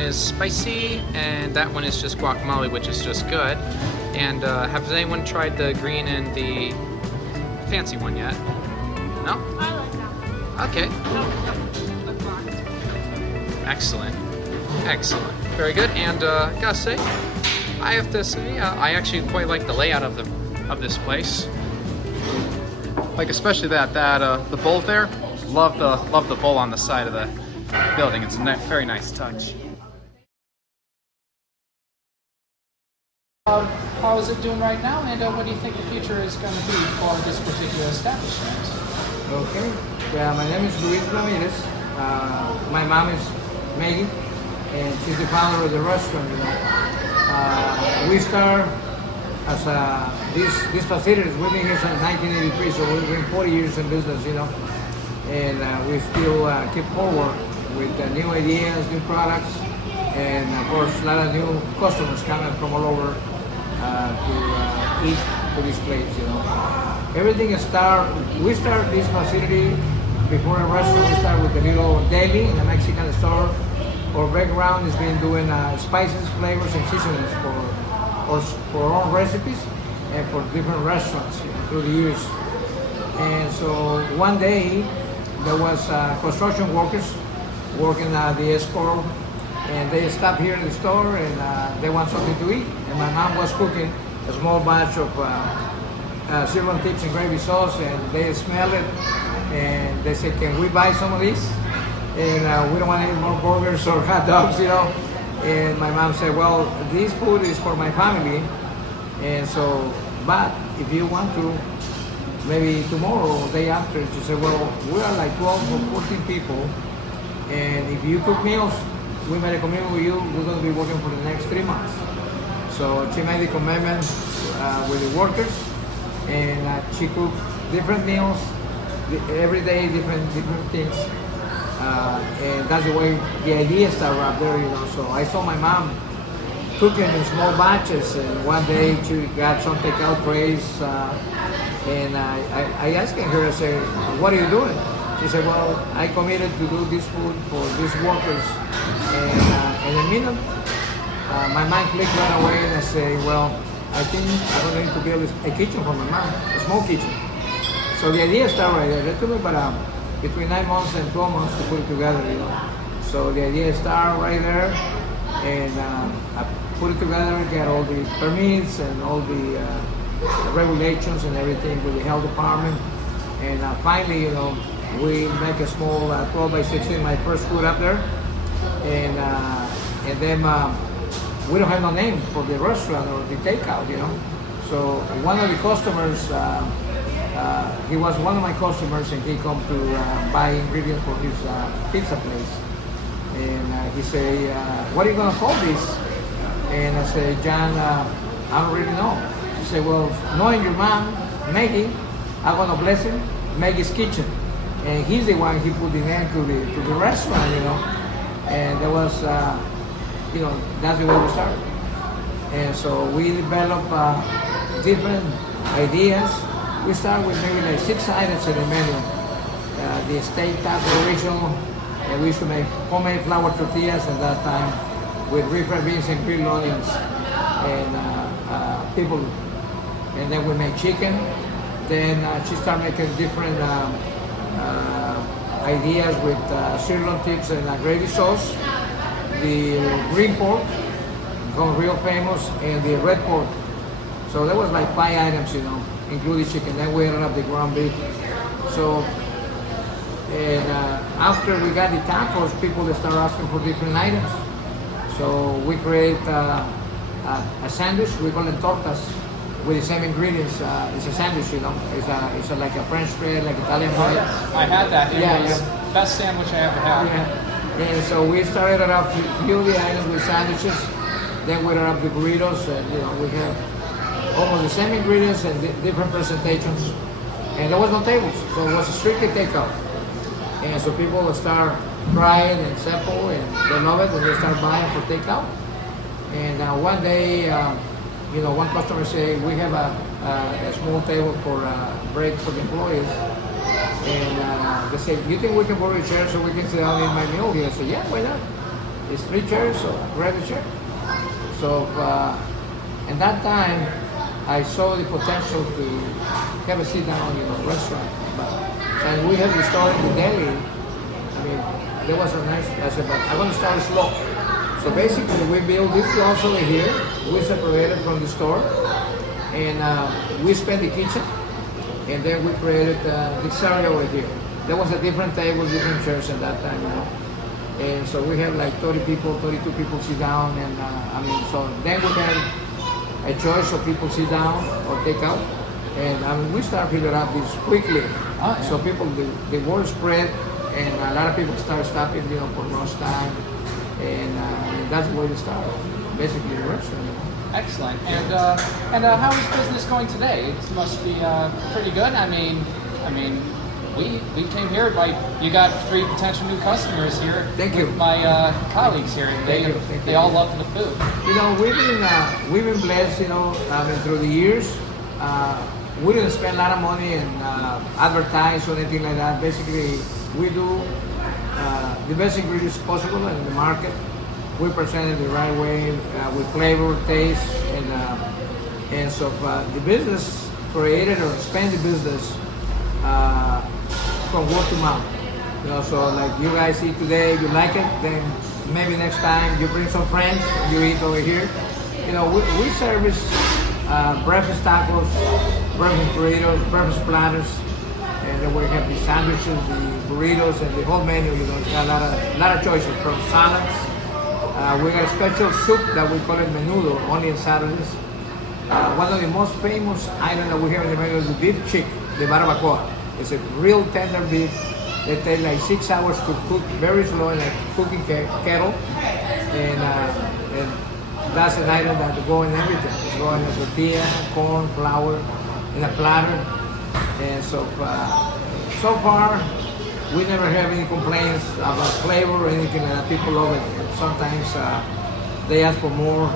one is spicy, and that one is just guacamole, which is just good. And has anyone tried the green and the fancy one yet? No? I like that. Okay. Excellent. Excellent. Very good. And gotta say, I have to say, I actually quite like the layout of this place. Like especially the bowl there. Love the bowl on the side of the building. It's a very nice touch. How is it doing right now, and what do you think the future is going to be for this particular establishment? Okay. Yeah, my name is Luis Ramirez. My mom is Maggie, and she's the founder of the restaurant. We start as this facility. We've been here since 1983, so we've been 40 years in business. And we still keep forward with new ideas, new products, and of course a lot of new customers coming from all over to eat to this place. Everything we start this facility before a restaurant. We start with a little deli in a Mexican store. Our background has been doing spices, flavors, and seasonings for our own recipes and for different restaurants through the years. And so one day there was construction workers working the escort, and they stopped here in the store and they want something to eat. And my mom was cooking a small batch of sirloin tips and gravy sauce, and they smelled it and they said, "Can we buy some of these? And we don't want any more burgers or hot dogs, And my mom said, "Well, this food is for my family, and so, but if you want to, maybe tomorrow or day after," she said, "Well, we are like 12 or 14 people, and if you cook meals, we made a commitment with you, we're going to be working for the next 3 months." So she made the commitment with the workers, and she cooked different meals, every day different things. And that's the way the idea started up there, So I saw my mom cooking in small batches, and one day she got some takeout trays, and I asked her, I said, "What are you doing?" She said, "Well, I committed to do this food for these workers." And in a minute, my mind clicked right away, and I say, "Well, I think I'm going to need to build a kitchen for my mom, a small kitchen." So the idea started right there. It took me about between 9 months and 12 months to put it together, So the idea started right there, and I put it together, get all the permits and all the regulations and everything with the health department, and finally, we make a small 12 by 16, my first food up there, and then we don't have no name for the restaurant or the takeout, So one of the customers. He was one of my customers, and he come to buy ingredients for his pizza place. And he say, "What are you gonna call this?" And I say, "John, I don't really know." He said, "Well, knowing your mom, Maggie, I'm gonna bless him, Maggie's Kitchen." And he's the one, he put the name to the restaurant, And there was, that's the way we started. And so we develop different ideas. We start with maybe like 6 items in the menu. The steak taco original, and we used to make homemade flour tortillas at that time with refried beans and grilled onions, and people. And then we make chicken. Then she started making different ideas with sirloin tips and gravy sauce. The green pork, become real famous, and the red pork. So there was like 5 items, including chicken. Then we ended up the ground beef. So, and after we got the tacos, people they start asking for different items. So we create a sandwich. We call them tortas with the same ingredients. It's a sandwich, It's like a French bread, like Italian bread. I had that. It was best sandwich I ever had. Yeah. And so we started it up with the items with sandwiches. Then we ended up the burritos, and we have almost the same ingredients and different presentations, and there was no tables, so it was strictly takeout. And so people will start trying and sample, and they love it, and they start buying for takeout. And one day, one customer say, "We have a small table for break for the employees," and they say, "You think we can borrow a chair so we can sit down and eat my meal here?" I said, "Yeah, why not?" It's 3 chairs, so regular chair. So at that time, I saw the potential to have a sit-down, restaurant. But since we have the store in Delhi, I mean, there was a nice. I said, but I'm going to start slow. So basically, we built this house over here. We separated from the store, and we spent the kitchen, and then we created this area over here. There was a different table, different chairs at that time, And so we have like 30 people, 32 people sit down, and so then we had a choice of people sit down or take out, and we start filling up this quickly. Oh, yeah. So people, the word spread, and a lot of people start stopping, for lunch time, and that's where we start. Basically, the restaurant. Excellent. And how is business going today? It must be pretty good. I mean, we came here you got 3 potential new customers here. Thank with you. My colleagues here. Thank you. They all love the food. We've been blessed, through the years. We didn't spend a lot of money in advertise or anything like that. Basically, we do the best ingredients possible in the market. We present it the right way with flavor, taste, and so the business created or expand the business from word to mouth. So like you guys eat today, you like it, then maybe next time you bring some friends, you eat over here. We service breakfast tacos, breakfast burritos, breakfast platters, and then we have the sandwiches, the burritos, and the whole menu. Got a lot of choices from salads. We got a special soup that we call it menudo, only on Saturdays. One of the most famous items that we have in the menu is the beef chick, the barbacoa. It's a real tender beef. They take like 6 hours to cook very slow in a cooking kettle, and that's an item that go in everything. It's go in a tortilla, corn, flour, in a platter, and so far we never have any complaints about flavor or anything like that. People love it. Sometimes they ask for more.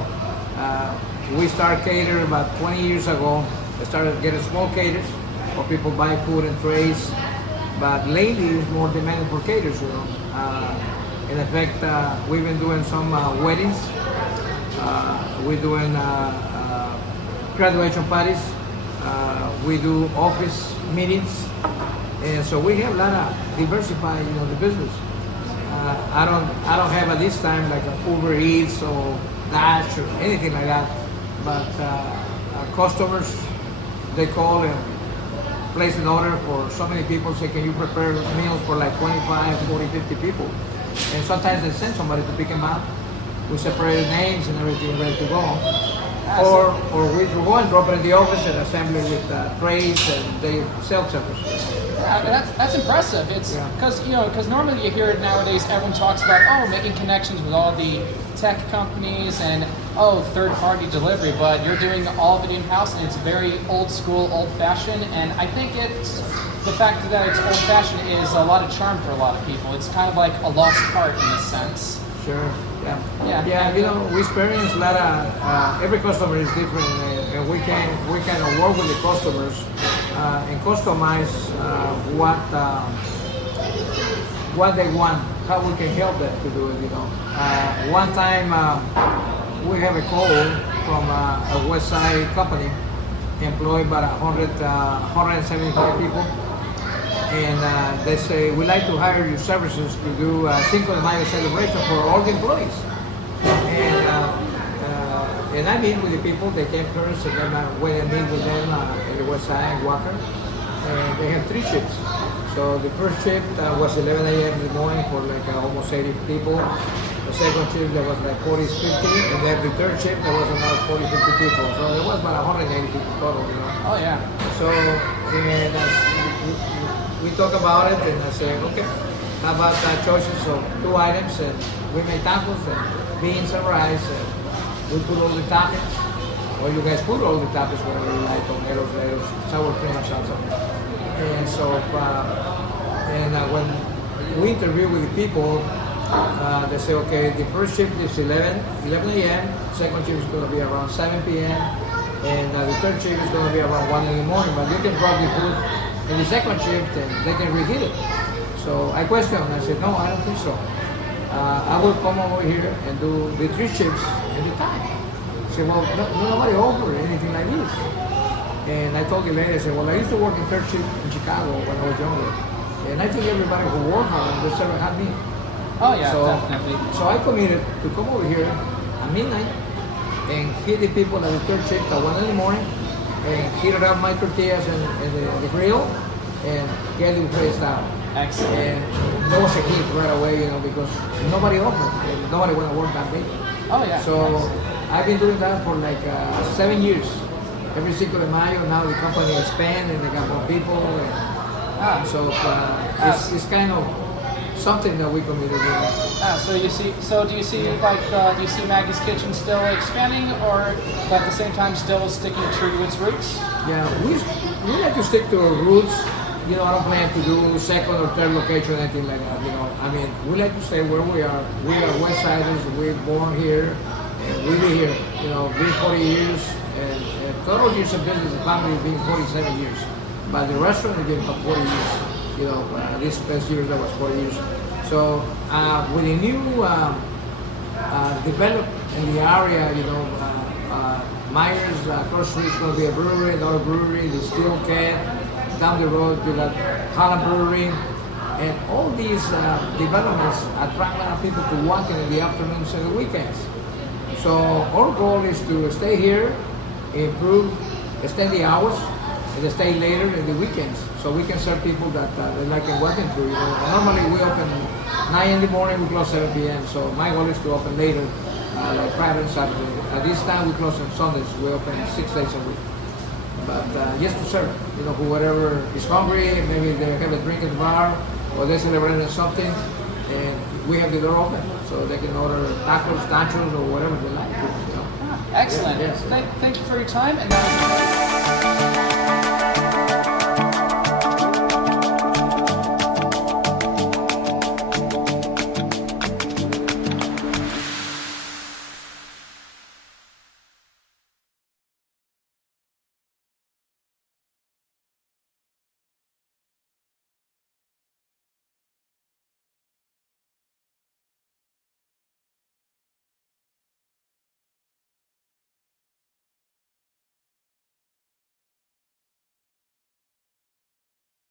We started catering about 20 years ago. I started getting small caters where people buy food and trays. But lately, it's more demanding for caters. In effect, we've been doing some weddings. We're doing graduation parties. We do office meetings, and so we have a lot of diversify, the business. I don't have at this time like a Uber Eats or Dash or anything like that. But our customers, they call and place an order for so many people, say, can you prepare meals for like 25, 40, 50 people? And sometimes they send somebody to pick them up. We separate names and everything ready to go. Or we go and drop it in the office and assemble it with trays, and they self-service. That's impressive. It's because normally you hear it nowadays. Everyone talks about making connections with all the tech companies and third-party delivery, but you're doing all of it in-house, and it's very old school, old-fashioned. And I think it's the fact that it's old-fashioned is a lot of charm for a lot of people. It's kind of like a lost art in a sense. Sure. Yeah. We experience a lot of every customer is different, and we can work with the customers and customize what they want, how we can help them to do it. One time we have a call from a West Side company employed by 175 people, and they say, we'd like to hire your services to do a Cinco de Mayo celebration for all the employees. And I meet with the people. They came first, and then when I meet with them in the West Side, Walker, and they have 3 shifts. So the first shift was 11 a.m. in the morning for like almost 80 people. The second shift there was like 40, 50, and then the third shift there was another 40, 50 people. So there was about 180 people total. Oh yeah. So and we talk about it, and I say, okay, how about choices of 2 items, and we made tacos and beans and rice. And we put all the toppings, or you guys put all the toppings, whatever you like, tomatoes, lettuce, sour cream, salsa. And so, when we interview with the people, they say, okay, the first shift is 11 a.m., second shift is going to be around 7 p.m., and the third shift is going to be around 1 in the morning, but you can drop the food in the second shift and they can reheat it. So I questioned, I said, no, I don't think so. I will come over here and do the 3 shifts every time. I said, well, nobody offered anything like this. And I told the lady, I said, well, I used to work in third shift in Chicago when I was younger. And I think everybody who worked hard deserves to have me. Oh yeah, So, definitely. so I committed to come over here at midnight and hit the people at the third shift at 1 in the morning and heat up my tortillas and the grill and get the place out. Excellent. And there was a hit right away, you know, because nobody offered and nobody want to work that day. Oh yeah. So I've been doing that for like 7 years. Every Cinco de Mayo, now the company expanded and they got more people. And so it's kind of something that we committed with. So you see, do you see like do you see Maggie's Kitchen still expanding, or at the same time still sticking true to its roots? Yeah, we like to stick to our roots. You know, I don't plan to do second or third location or anything like that. You know, I mean, we like to stay where we are. We are West Siders. We're born here, and we be here. You know, been 40 years, and total years of business, the family has been 47 years. But the restaurant has been about 40 years. You know, this past year that was 40 years. So with the new develop in the area, you know, Myers across the street is going to be a brewery, another brewery, the Steel Cat. Down the road, we got Holland Brewery, and all these developments attract a lot of people to walk in the afternoons and the weekends. So our goal is to stay here, improve, extend the hours, and stay later in the weekends, so we can serve people that they like in walking through. You know, normally we open 9 in the morning, we close 7 p.m. So my goal is to open later, like Friday and Saturday. At this time, we close on Sundays. We open 6 days a week. But just to serve, you know, whoever is hungry, maybe they have a drink at the bar, or they're celebrating something, and we have the door open, so they can order tacos, nachos, or whatever they like. You know. Excellent. Yes. Thank you for your time, and